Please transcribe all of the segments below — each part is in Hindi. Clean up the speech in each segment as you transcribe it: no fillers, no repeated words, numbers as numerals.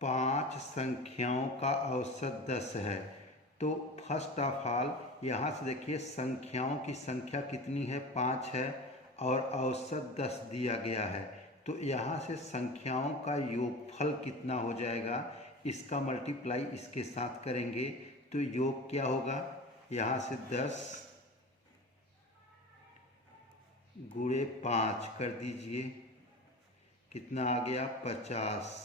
5 संख्याओं का औसत 10 है। तो फर्स्ट ऑफ ऑल यहाँ से देखिए संख्याओं की संख्या कितनी है, 5 है और औसत 10 दिया गया है। तो यहाँ से संख्याओं का योगफल कितना हो जाएगा, इसका मल्टीप्लाई इसके साथ करेंगे तो योग क्या होगा, यहाँ से 10 गुणे 5 कर दीजिए, कितना आ गया 50।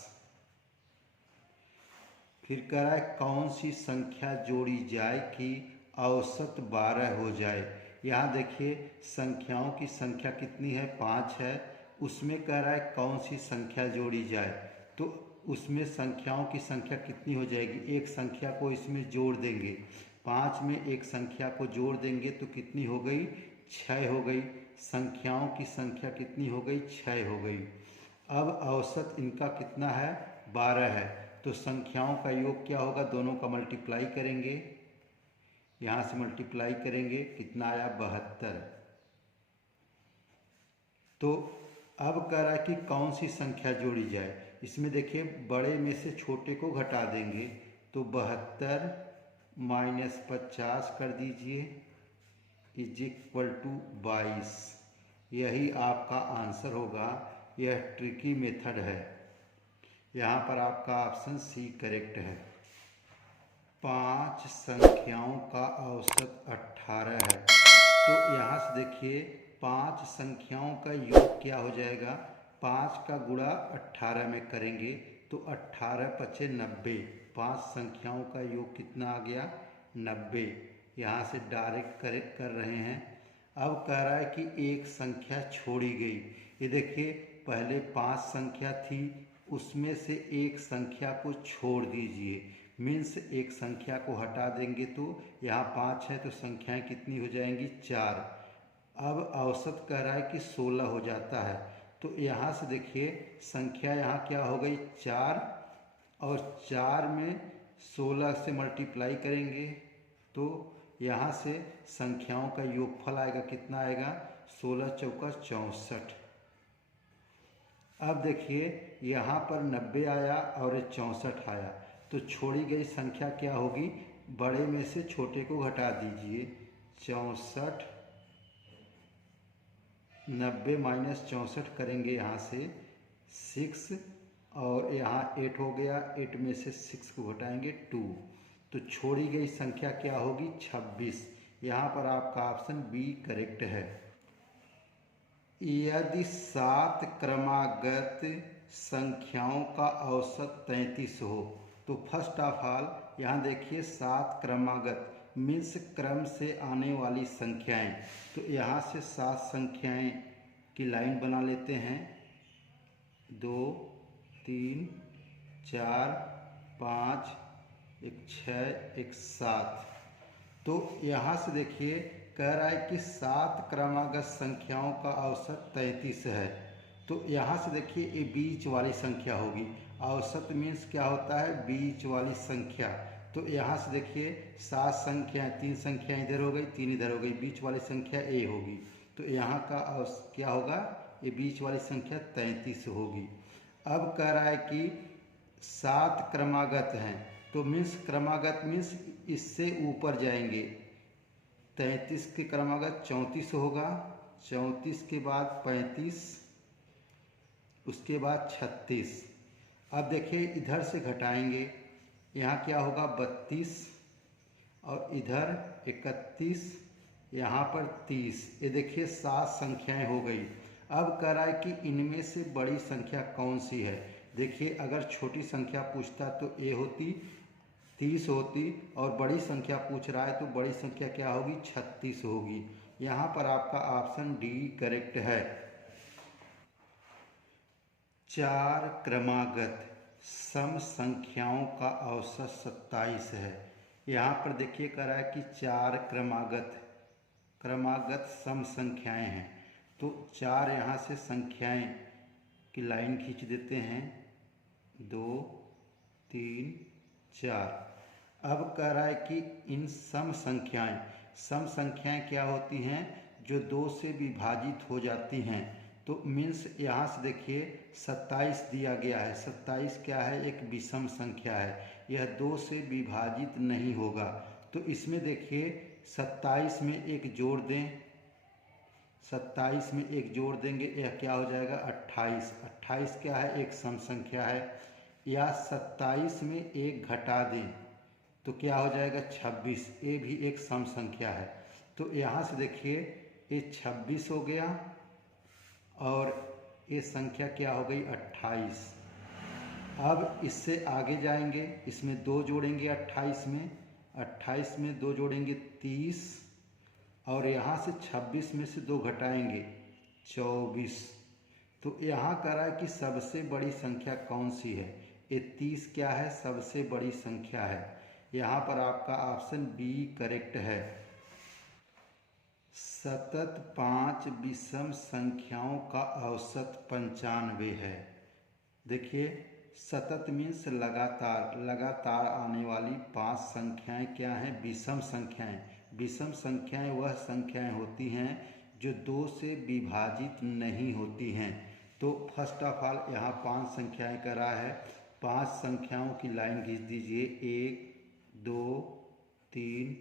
फिर कह रहा है कौन सी संख्या जोड़ी जाए कि औसत 12 हो जाए। यहाँ देखिए संख्याओं की संख्या कितनी है, 5 है, उसमें कह रहा है कौन सी संख्या जोड़ी जाए। तो उसमें संख्याओं की संख्या कितनी हो जाएगी, एक संख्या को इसमें जोड़ देंगे, 5 में एक संख्या को जोड़ देंगे तो कितनी हो गई, 6 हो गई। संख्याओं की संख्या कितनी हो गई, 6 हो गई। अब औसत इनका कितना है, 12 है। तो संख्याओं का योग क्या होगा, दोनों का मल्टीप्लाई करेंगे, यहाँ से मल्टीप्लाई करेंगे, कितना आया 72। तो अब कह रहा है कि कौन सी संख्या जोड़ी जाए। इसमें देखिए बड़े में से छोटे को घटा देंगे तो 72 माइनस 50 कर दीजिए इज इक्वल टू 22। यही आपका आंसर होगा। यह ट्रिकी मेथड है। यहाँ पर आपका ऑप्शन सी करेक्ट है। 5 संख्याओं का औसत 18 है। तो यहाँ से देखिए 5 संख्याओं का योग क्या हो जाएगा, 5 का गुणा 18 में करेंगे तो 18 पचे 90। 5 संख्याओं का योग कितना आ गया, 90। यहाँ से डायरेक्ट करेक्ट कर रहे हैं। अब कह रहा है कि एक संख्या छोड़ी गई। ये देखिए पहले 5 संख्या थी, उसमें से एक संख्या को छोड़ दीजिए, मीन्स एक संख्या को हटा देंगे तो यहाँ 5 है तो संख्याएं कितनी हो जाएंगी, 4। अब औसत कह रहा है कि 16 हो जाता है। तो यहाँ से देखिए संख्या यहाँ क्या हो गई, 4 और 4 में 16 से मल्टीप्लाई करेंगे तो यहाँ से संख्याओं का योगफल आएगा, कितना आएगा, 16 चौका 64। अब देखिए यहाँ पर 90 आया और 64 आया, तो छोड़ी गई संख्या क्या होगी, बड़े में से छोटे को घटा दीजिए, 64 90 माइनस 64 करेंगे यहाँ से 6 और यहाँ 8 हो गया, 8 में से 6 को घटाएंगे 2। तो छोड़ी गई संख्या क्या होगी, 26। यहाँ पर आपका ऑप्शन बी करेक्ट है। यदि 7 क्रमागत संख्याओं का औसत 33 हो तो फर्स्ट ऑफ ऑल यहाँ देखिए 7 क्रमागत मीन्स क्रम से आने वाली संख्याएं। तो यहाँ से 7 संख्याएं की लाइन बना लेते हैं, 2 3 4 5 एक 6 एक 7। तो यहाँ से देखिए कह रहा है कि 7 क्रमागत संख्याओं का औसत 33 है। तो यहाँ से देखिए ये बीच वाली संख्या होगी। औसत मीन्स क्या होता है, बीच वाली संख्या। तो यहाँ से देखिए 7 संख्याएं, 3 संख्याएं इधर हो गई, 3 इधर हो गई, बीच वाली संख्या ए होगी। तो यहाँ का क्या होगा, ये बीच वाली संख्या 33 होगी। अब कह रहा है कि 7 क्रमागत हैं, तो मीन्स क्रमागत मीन्स इससे ऊपर जाएंगे। 33 के क्रमागत 34 होगा, 34 के बाद 35, उसके बाद 36। अब देखिए इधर से घटाएंगे, यहाँ क्या होगा 32 और इधर 31, यहाँ पर 30। ये देखिए 7 संख्याएं हो गई। अब कह रहा है कि इनमें से बड़ी संख्या कौन सी है। देखिए अगर छोटी संख्या पूछता तो ए होती, 30 होती, और बड़ी संख्या पूछ रहा है तो बड़ी संख्या क्या होगी, 36 होगी। यहाँ पर आपका ऑप्शन डी करेक्ट है। 4 क्रमागत सम संख्याओं का औसत 27 है। यहाँ पर देखिए कह रहा है कि 4 क्रमागत सम संख्याएं हैं। तो 4 यहाँ से संख्याएं की लाइन खींच देते हैं, 2 3 4। अब कह रहा है कि इन सम संख्याएं क्या होती हैं, जो 2 से विभाजित हो जाती हैं। तो मीन्स यहाँ से देखिए 27 दिया गया है। 27 क्या है? एक विषम संख्या है, यह 2 से विभाजित नहीं होगा। तो इसमें देखिए 27 में एक जोड़ दें, 27 में एक जोड़ देंगे, यह क्या हो जाएगा? 28। 28 क्या है? एक सम संख्या है। या 27 में एक घटा दें तो क्या हो जाएगा? 26। ये भी एक सम संख्या है। तो यहाँ से देखिए ये 26 हो गया और ये संख्या क्या हो गई? 28। अब इससे आगे जाएंगे, इसमें 2 जोड़ेंगे 28 में, 28 में 2 जोड़ेंगे 30 और यहाँ से 26 में से 2 घटाएंगे 24। तो यहाँ कह रहा है कि सबसे बड़ी संख्या कौन सी है? ये 30 क्या है? सबसे बड़ी संख्या है। यहाँ पर आपका ऑप्शन बी करेक्ट है। सतत 5 विषम संख्याओं का औसत 95 है। देखिए सतत मीन्स लगातार, लगातार आने वाली 5 संख्याएं क्या हैं? विषम संख्याएं। विषम संख्याएं वह संख्याएं होती हैं जो 2 से विभाजित नहीं होती हैं। तो फर्स्ट ऑफ ऑल यहाँ 5 संख्याएं कर रहा है। 5 संख्याओं की लाइन खींच दीजिए, 1 2 3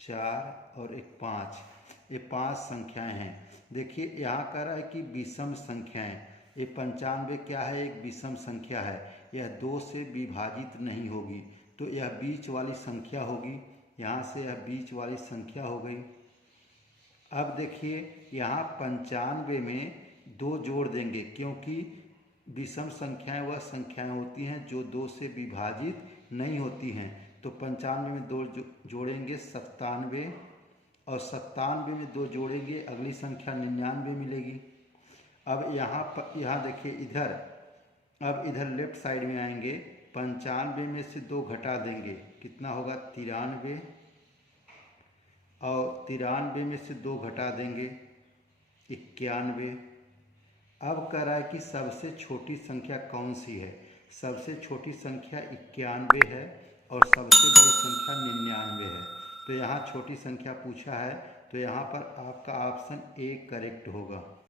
4 और एक 5। ये 5 संख्याएं हैं। देखिए यहाँ कह रहा है कि विषम संख्याएं। ये 95 क्या है? एक विषम संख्या है, यह 2 से विभाजित नहीं होगी। तो यह बीच वाली संख्या होगी, यहाँ से यह बीच वाली संख्या हो गई। अब देखिए यहाँ 95 में 2 जोड़ देंगे, क्योंकि विषम संख्याएं वह संख्याएं होती हैं जो 2 से विभाजित नहीं होती हैं। तो 95 में 2 जोड़ेंगे 97 और 97 में 2 जोड़ेंगे अगली संख्या 99 मिलेगी। अब यहाँ देखिए इधर, अब इधर लेफ्ट साइड में आएंगे, 95 में से 2 घटा देंगे, कितना होगा? 93 और 93 में से 2 घटा देंगे 91। अब कह रहा है कि सबसे छोटी संख्या कौन सी है? सबसे छोटी संख्या 91 है और सबसे बड़ी संख्या 99 है। तो यहाँ छोटी संख्या पूछा है, तो यहाँ पर आपका ऑप्शन ए करेक्ट होगा।